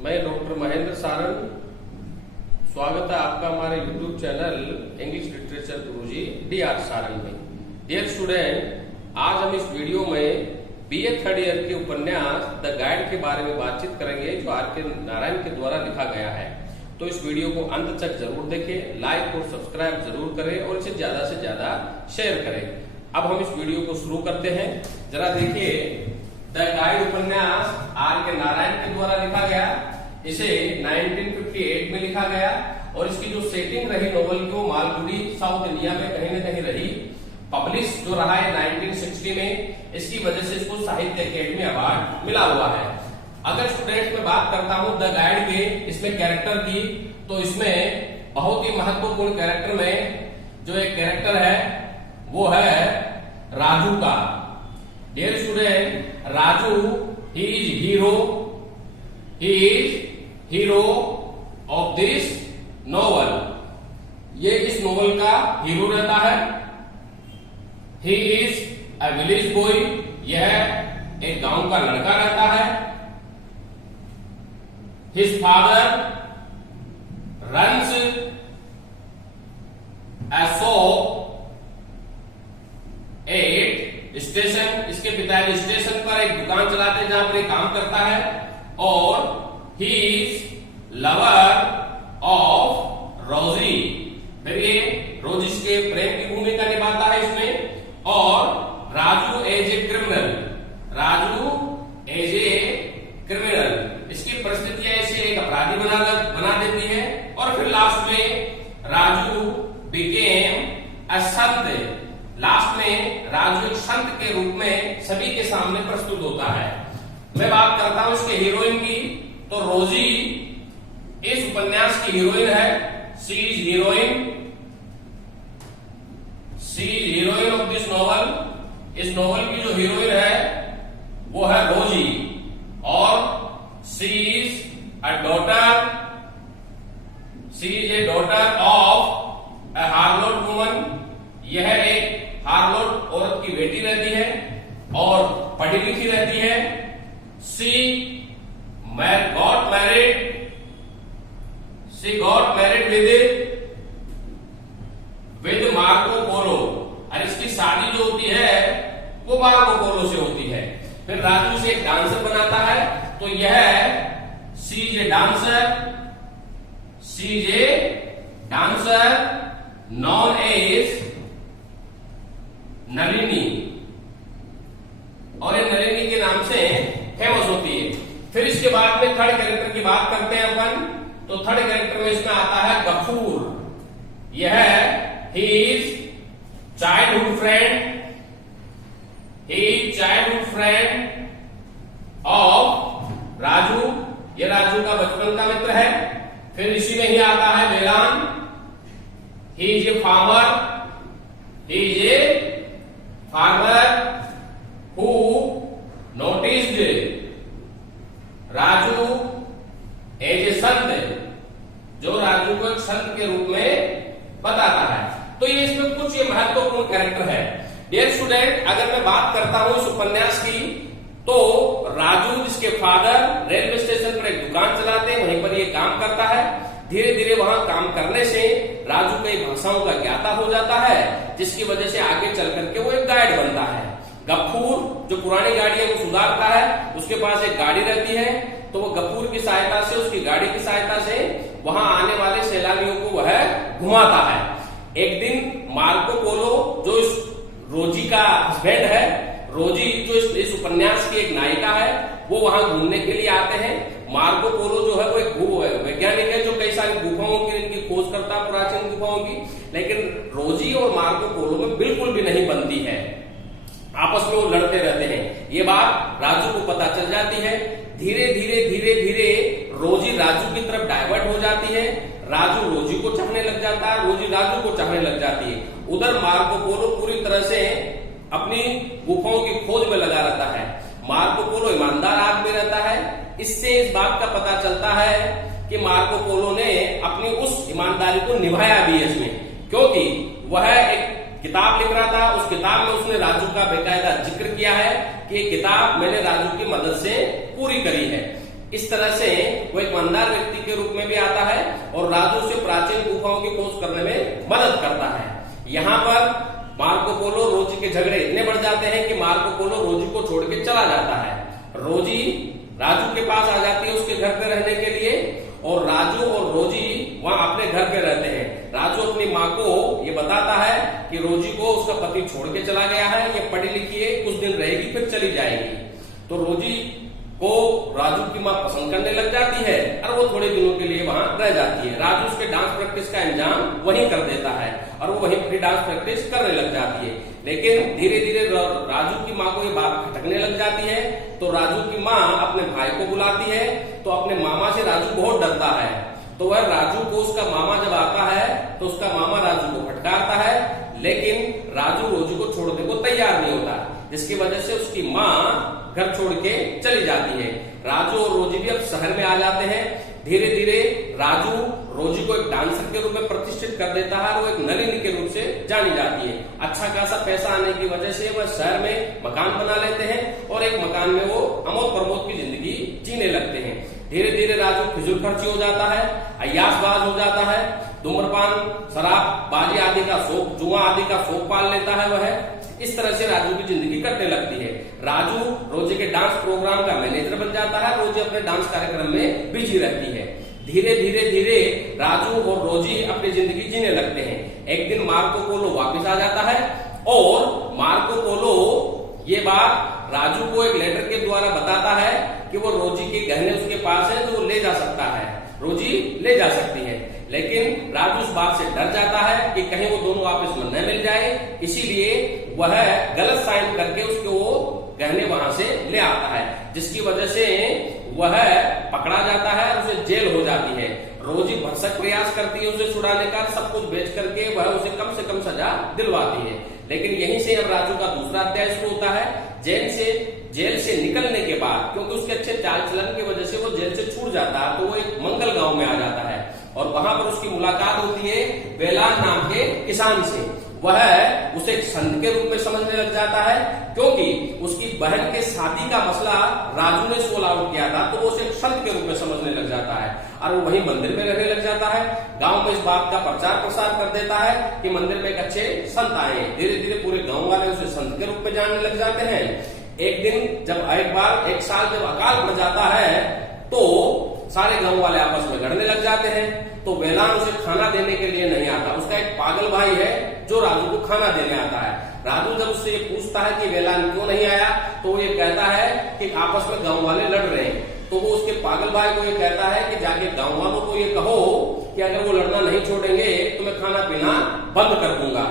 मैं डॉक्टर महेंद्र सारन, स्वागत है आपका हमारे YouTube channel English literature Guruji DR Saran में। डियर स्टूडेंट, आज हम इस वीडियो में BA थर्ड ईयर के उपन्यास द गाइड के बारे में बातचीत करेंगे जो R.K. नारायण के द्वारा लिखा गया है। तो इस वीडियो को अंत तक जरूर देखें, लाइक और सब्सक्राइब जरूर करें और इसे ज्यादा से ज्यादा शेयर करें। अब हम इस वीडियो को शुरू करते हैं। जरा देखिए, द गाइड उपन्यास R.K. नारायण के द्वारा लिखा गया। इसे 1958 में लिखा गया और इसकी जो सेटिंग रही नोवेल की वो मालगुडी साउथ इंडिया में कहीं न कहीं रही। पब्लिश जो रहा है 1960 में, इसकी वजह से इसको साहित्य अकेडमी अवार्ड मिला हुआ है। अगर स्टूडेंट में बात करता हूं द गाइड के इसमें कैरेक्टर की, तो इसमें बहुत ही महत्वपूर्ण कैरेक्टर में जो एक कैरेक्टर है वो है राजू का। Dear student, Raju he is hero of this novel. ये इस नोवेल का हीरो रहता है। He is a village boy, यह एक गांव का लड़का रहता है। His father runs a shop at station, इसके पिताजी स्टेशन पर एक दुकान चलाते हैं जहां पर काम करता है। और ही इज लवर ऑफ रोजी, फिर ये रोजी के प्रेम की भूमिका निभाता है इसमें। और राजू एज ए क्रिमिनल, इसकी परिस्थितियां इसे एक अपराधी बना देती है। और फिर लास्ट में Raju became a Sant, last में राजू एक संत के रूप में सभी के सामने प्रस्तुत होता है। मैं बात करता हूं इसके हीरोइन की, तो रोजी इस उपन्यास की हीरोइन है। She is heroine of this novel. इस नोवेल की जो हीरोइन है वो है रोजी। और she is a daughter of a harlot woman. यह एक हार्लोट औरत की बेटी रहती है और पढ़ी लिखी रहती है। She got married with Marco Polo. और इसकी शादी जो होती है वो मार्को पोलो से होती है। फिर राजू से एक डांसर बनाता है, तो यह she is a dancer known as Nalini, और ये नलिनी के नाम से फेमस होती है। फिर इसके बाद में थर्ड कैरेक्टर की बात करते हैं अपन, तो थर्ड कैरेक्टर में इसमें आता है गफूर। यह he is childhood friend of Raju, ये राजू का बचपन का मित्र है। फिर इसी में ही आता है Velan. He is a farmer who noticed Raju as a sant, जो राजू को एक संत के रूप में बताता है। तो ये इसमें कुछ ये महत्वपूर्ण कैरेक्टर है। डियर स्टूडेंट, अगर मैं बात करता हूं इस उपन्यास की, तो राजू जिसके फादर रेलवे स्टेशन पर एक दुकान चलाते हैं, वहीं पर ये काम करता है। धीरे धीरे वहां काम करने से राजू कई भाषाओं का ज्ञाता हो जाता है, जिसकी वजह से आगे चल करके वो एक गाइड बनता है। गफूर जो पुरानी गाड़ी है वो सुधारता है, उसके पास एक गाड़ी रहती है, तो वो गफूर की सहायता से, उसकी गाड़ी की सहायता से वहां आने वाले सैलानियों को वह घुमाता है। एक दिन मार्को पोलो जो इस रोजी का हस्बैंड है, रोजी जो इस उपन्यास की एक नायिका है, वो वहां घूमने के लिए आते हैं। मार्को पोलो जो है वो एक वैज्ञानिक है जो कई सारी गुफाओं की इनकी खोज करता है, प्राचीन गुफाओं की। लेकिन रोजी और मार्को पोलो में बिल्कुल भी नहीं बनती है, आपस में वो लड़ते रहते हैं। ये बात राजू को पता चल जाती है। धीरे धीरे रोजी राजू की तरफ डाइवर्ट हो जाती है। राजू रोजी को चाहने लग जाता है, रोजी राजू को चाहने लग जाती है। उधर मार्को पोलो पूरी तरह से अपनी गुफाओं की खोज में लगा रहता है। मार्को पोलो ईमानदार आदमी रहता है। इससे इस बात का पता चलता है कि मार्को पोलो ने अपनी उस ईमानदारी को निभाया भी है इसमें, क्योंकि वह एक किताब लिख रहा था। उस किताब में उसने राजू का बेकायदा जिक्र किया है कि ये किताब मैंने राजू की मदद से पूरी करी है। इस तरह से वो एक ईमानदार व्यक्ति के रूप में भी आता है और राजू से प्राचीन गुफाओं की खोज करने में मदद करता है। यहाँ पर मार्को पोलो रोजी के झगड़े इतने बढ़ जाते हैं कि मार्को पोलो रोजी को छोड़ के चला जाता है। रोजी राजू के पास आ जाती है उसके घर पे रहने के लिए और राजू और रोजी वहां अपने घर पे रहते हैं। राजू अपनी माँ को ये बताता है कि रोजी को उसका पति छोड़ के चला गया है, ये पढ़ी लिखी है, कुछ दिन रहेगी फिर चली जाएगी। तो रोजी को राजू की माँ पसंद करने लग जाती है और वो थोड़े दिनों के लिए वहां रह जाती है। राजू उसके डांस प्रैक्टिस का इंतजाम वहीं कर देता है और वो वहीं पर डांस प्रैक्टिस करने लग जाती है। लेकिन धीरे धीरे राजू की माँ को ये बात खटकने लग जाती है तो राजू की माँ अपने भाई को बुलाती है। तो अपने मामा से राजू बहुत डरता है, तो वह राजू को उसका मामा जब आता है तो उसका मामा राजू को फटकारता है, लेकिन राजू रोजी को छोड़ने को तैयार नहीं होता, जिसकी वजह से उसकी माँ घर छोड़ के चली जाती है। राजू और रोजी भी अब शहर में आ जाते हैं। धीरे धीरे राजू रोजी को एक डांसर के रूप में प्रतिष्ठित कर देता है और वो एक नलिनी के रूप से जानी जाती है। अच्छा खासा पैसा आने की वजह से वह शहर में मकान बना लेते हैं और एक मकान में वो अमोद प्रमोद की जिंदगी जीने लगते हैं। धीरे धीरे राजू फिजूल खर्ची हो जाता है, अय्यासबाज हो जाता है, धूम्रपान, शराब, बाजी आदि का शौक, जुआ आदि का शौक पाल लेता है वह। इस तरह से राजू की जिंदगी कटने लगती है। राजू रोजी के डांस प्रोग्राम का मैनेजर बन जाता है, रोजी अपने डांस कार्यक्रम में बिजी रहती है। धीरे धीरे धीरे राजू और रोजी अपनी जिंदगी जीने लगते हैं। एक दिन मार्को पोलो वापस आ जाता है और मार्को पोलो ये बात राजू को एक लेटर के द्वारा बताता है कि वो रोजी के गहने उसके पास है तो वो ले जा सकता है, रोजी ले जा सकती है। लेकिन राजू उस बात से डर जाता है कि कहीं वो दोनों आपस में न मिल जाए, इसीलिए वह गलत साइन करके उसके वो गहने वहां से ले आता है, जिसकी वजह से वह पकड़ा जाता है और उसे जेल हो जाती है। रोजी भरसक प्रयास करती है उसे छुड़ाने का, सब कुछ बेच करके वह उसे कम से कम सजा दिलवाती है। लेकिन यहीं से अब राजू का दूसरा अध्याय शुरू होता है। जेल से निकलने के बाद, क्योंकि उसके अच्छे चाल चलन की वजह से वो जेल से छूट जाता है, तो वो एक मंगल गांव में आ जाता है और वहां पर उसकी मुलाकात होती है वेलान नाम के किसान से। वह उसे एक संत के रूप में समझने लग जाता है, क्योंकि उसकी बहन के शादी का मसला राजू ने सोल्व आउट किया था, तो वो उसे एक संत के रूप में समझने लग जाता है और वो वहीं मंदिर में रहने लग जाता है। गांव में इस बात का प्रचार प्रसार कर देता है कि मंदिर में एक अच्छे संत आए। धीरे धीरे पूरे गांव वाले उसे संत के रूप में जानने लग जाते हैं। एक दिन जब एक साल जब अकाल पड़ जाता है तो सारे गांव वाले आपस में लड़ने लग जाते हैं। तो वेलान उसे खाना देने के लिए नहीं आता, उसका एक पागल भाई है जो राजू को खाना देने आता है। राजू जब उससे ये पूछता है कि वेलान क्यों नहीं आया, तो वो ये कहता है कि आपस में गांव वाले लड़ रहे हैं। तो वो उसके पागल भाई को ये कहता है कि जाके गांव वालों को ये कहो कि अगर वो लड़ना नहीं छोड़ेंगे तो मैं खाना पीना बंद कर दूंगा।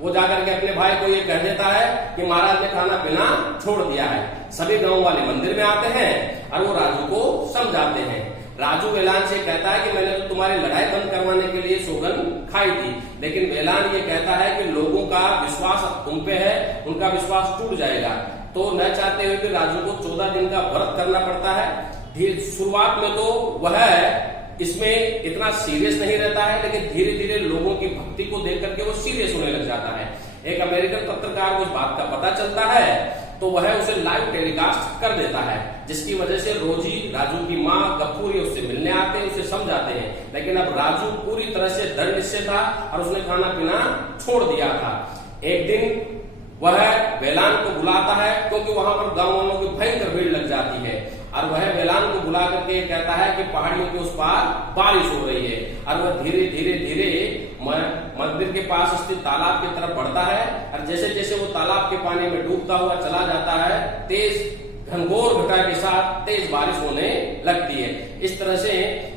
वो जाकर के अपने भाई को ये कह देता है कि महाराज ने खाना पीना छोड़ दिया है। सभी गांव वाले मंदिर में आते हैं और वो राजू को समझाते हैं। राजू वेलान से कहता है कि मैंने तो तुम्हारी लड़ाई बंद करवाने के लिए सौगंध खाई थी, लेकिन वेलान ये कहता है कि लोगों का विश्वास तुम पे है, उनका विश्वास टूट जाएगा। तो न चाहते हुए भी राजू को 14 दिन का व्रत करना पड़ता है। शुरुआत में तो वह इसमें इतना सीरियस नहीं रहता है, लेकिन धीरे धीरे लोगों की भक्ति को देख करके वो सीरियस होने लग जाता है। एक अमेरिकन पत्रकार को इस बात का पता चलता है तो वह उसे लाइव टेलीकास्ट कर देता है, जिसकी वजह से रोजी, राजू की माँ, गफूर उससे मिलने आते हैं, उसे समझाते हैं। लेकिन अब राजू पूरी तरह से दृढ़ निश्चय था और उसने खाना पीना छोड़ दिया था। एक दिन वह वेलान को बुलाता है, क्योंकि वहां पर गांव वालों की भयंकर भीड़ लग जाती है, और वह वेलान को बुला करके कहता है कि पहाड़ियों के उस पार बारिश हो रही है। और वह धीरे धीरे धीरे मंदिर के पास स्थित तालाब की तरफ बढ़ता है और जैसे जैसे वो तालाब के पानी में डूबता हुआ चला जाता है, तेज घनघोर घटा के साथ तेज बारिश होने लगती है। इस तरह से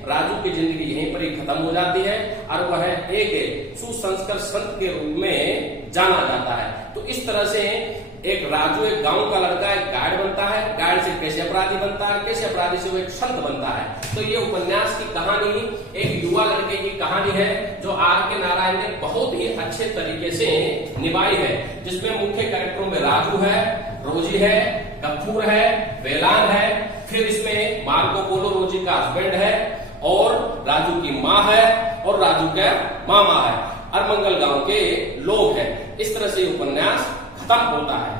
राजू की जिंदगी यहीं पर ही खत्म हो जाती है और वह एक सुसंस्कृत संत के रूप में जाना जाता है। तो इस तरह से एक राजू, एक गांव का लड़का, एक गाइड बनता है, गाइड से कैसे अपराधी बनता है, कैसे अपराधी से वो एक संत बनता है। तो ये उपन्यास की कहानी एक युवा लड़के की कहानी है जो आर के नारायण ने बहुत ही अच्छे तरीके से निभाई है, जिसमें मुख्य कैरेक्टरों में राजू है, रोजी है, गफूर है, वेलान है, फिर इसमें मार्को पोलो रोजी का हस्बैंड है और राजू की माँ है और राजू का मामा है और मंगल गांव के लोग हैं। इस तरह से उपन्यास खत्म होता है।